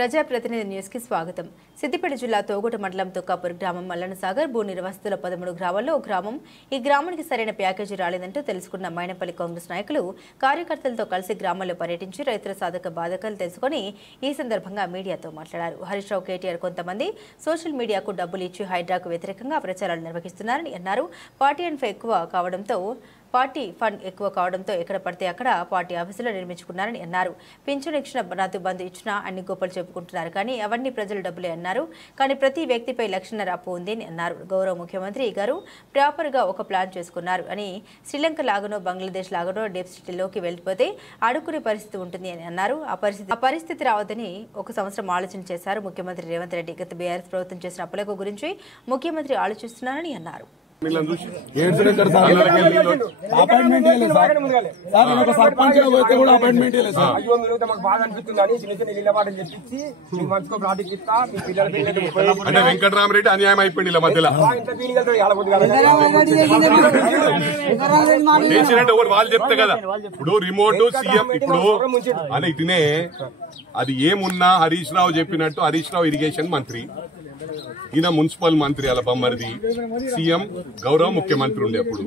ప్రజాప్రతినిధి న్యూస్ కి స్వాగతం. సిద్దిపేట జిల్లా తోగొట మండలం తొక్కాపూర్ గ్రామం మల్లన్న సాగర్ భూ నిర్వాసితుల 13 గ్రామాల్లో ఒక గ్రామం ఈ గ్రామానికి సరైన ప్యాకేజీ రాలేదంటూ తెలుసుకున్న మైనపల్లి కాంగ్రెస్ నాయకులు కార్యకర్తలతో కలిసి గ్రామాల్లో పర్యటించి రైతుల సాధక బాధకాలు తెలుసుకుని ఈ సందర్భంగా మీడియాతో మాట్లాడారు. హరీష్ రావు కేటీఆర్ కొంతమంది సోషల్ మీడియాకు డబ్బులు ఇచ్చి హైడ్రాకు వ్యతిరేకంగా ప్రచారాలు నిర్వహిస్తున్నారని అన్నారు. పార్టీ ఫండ్ ఎక్కువ కావడంతో ఎక్కడ పడితే అక్కడ పార్టీ ఆఫీసులో నిర్మించుకున్నారని అన్నారు. పింఛను ఇచ్చిన రాతు బంధు ఇచ్చినా అన్ని గొప్పలు చెప్పుకుంటున్నారు కానీ అవన్నీ ప్రజల డబ్బులే అన్నారు. కానీ ప్రతి వ్యక్తిపై 1,00,000 అప్పు ఉంది అని అన్నారు. గౌరవ ముఖ్యమంత్రి గారు ప్రాపర్ గా ఒక ప్లాన్ చేసుకున్నారు అని శ్రీలంక లాగానో బంగ్లాదేశ్ లాగానో డెప్ సిటీలోకి వెళ్లిపోతే అడుక్కునే పరిస్థితి ఉంటుంది అని అన్నారు. ఆ పరిస్థితి రావద్దని 1 సంవత్సరం ఆలోచన చేశారు ముఖ్యమంత్రి రేవంత్ రెడ్డి. గత బీఆర్ఎస్ ప్రభుత్వం చేసిన అప్పులకు గురించి ముఖ్యమంత్రి ఆలోచిస్తున్నారని అన్నారు. వెంకటరామరెడ్డి అన్యాయం అయిపోయింది మధ్యలో వాళ్ళు చెప్తే కదా ఇప్పుడు రిమోట్ సీఎం ఇప్పుడు అని ఇటునే అది ఏమున్నా హరీష్ రావు చెప్పినట్టు హరీష్ రావు ఇరిగేషన్ మంత్రి, ఈయన మున్సిపల్ మంత్రి అలా బొమ్మరిది, సీఎం గౌరవ ముఖ్యమంత్రి ఉండే అప్పుడు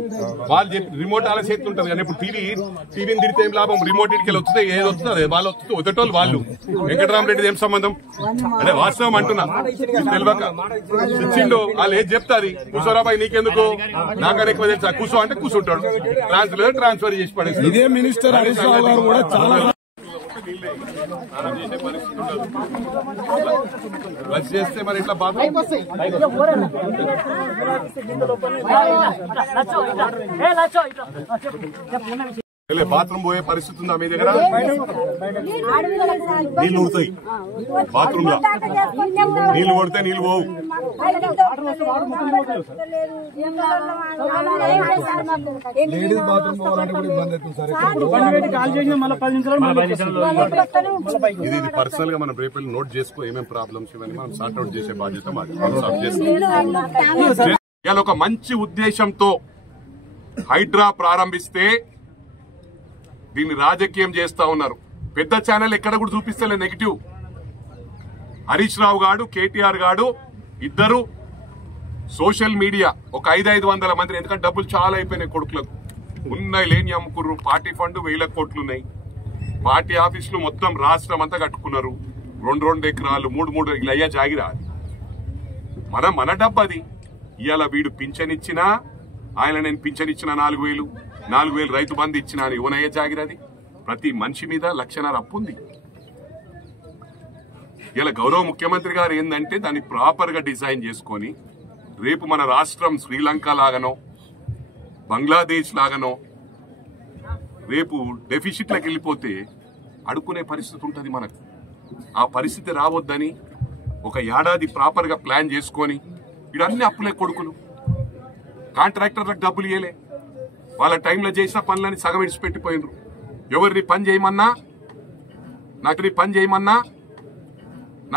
వాళ్ళు చెప్పి రిమోట్ అలా చేతి ఉంటుంది కానీ ఇప్పుడు టీవీని తిడితే ఏం లాభం, రిమోట్ ఇటుకెళ్ళి వస్తుంది ఏది వస్తుంది వాళ్ళు వస్తుంది ఒకటోళ్ళు వాళ్ళు. వెంకటరామరెడ్డి ఏం సంబంధం అంటే వాస్తవం అంటున్నా తెలియక ఇచ్చిండు వాళ్ళు ఏది చెప్తారు. కూర్చోరాబాయి నీకెందుకు నాకని ఎక్కువ తెలుసా కూర్చో అంటే కూర్చుంటాడు, ట్రాన్స్ఫర్ చేసి పడేసి ఇదే మినిస్టర్ హరీష్ రావు గారు కూడా చాలా చేస్తే మరి ఇట్లా బాత్రూమ్ పోయే పరిస్థితి ఉందా మీ దగ్గర? నీళ్లు ఊరుతాయి బాత్రూమ్ లో, నీళ్లు కొడితే నీళ్లు పోవు. లేడీస్ బాత్రూమ్ పోవాలంటే కూడా ఇబ్బంది అవుతుంది. ఇది పర్సనల్ గా మనం రేపు నోట్ చేసుకో ఏమేమి ప్రాబ్లమ్స్ ఇవన్నీ మనం సార్ట్అవుట్ చేసే బాధ్యత మాది. ఇవాళ ఒక మంచి ఉద్దేశంతో హైడ్రా ప్రారంభిస్తే దీన్ని రాజకీయం చేస్తా ఉన్నారు. పెద్ద ఛానల్ ఎక్కడ కూడా చూపిస్తలే నెగిటివ్. హరీష్ రావు గాడు కేటీఆర్ గాడు ఇద్దరు సోషల్ మీడియా ఒక 500 మంది, ఎందుకంటే డబ్బులు చాలా అయిపోయినాయి కొడుకులకు, ఉన్నాయి లేని అమ్ముకుర్రు. పార్టీ ఫండ్ 1000 కోట్లున్నాయి. పార్టీ ఆఫీసులు మొత్తం రాష్ట్రం అంతా కట్టుకున్నారు. 2 ఎకరాలు 3 ఇలా అయ్యా జాగిరా మన డబ్బు అది. ఇవాళ వీడు పింఛన్ ఇచ్చినా ఆయన నేను పింఛన్ ఇచ్చిన 4,000 రైతు బంధు ఇచ్చినా అని ఇవ్వనయ్యే జాగిరది. ప్రతి మనిషి మీద 1,00,000 అప్పు ఉంది. ఇలా గౌరవ ముఖ్యమంత్రి గారు ఏంటంటే దాన్ని ప్రాపర్ గా డిజైన్ చేసుకొని రేపు మన రాష్ట్రం శ్రీలంక లాగానో బంగ్లాదేశ్ లాగానో రేపు డెఫిసిట్లకు వెళ్ళిపోతే అడుక్కునే పరిస్థితి ఉంటుంది మనకు. ఆ పరిస్థితి రావద్దని ఒక ఏడాది ప్రాపర్ గా ప్లాన్ చేసుకొని ఇవన్నీ అప్పులే కొడుకులు కాంట్రాక్టర్లకు డబ్బులు ఇయ్యలే, వాళ్ళ టైంలో చేసిన పనులని సగం ఇడిచిపెట్టిపోయినరు. ఎవరిని పని చేయమన్నా నాకు నీ పని చేయమన్నా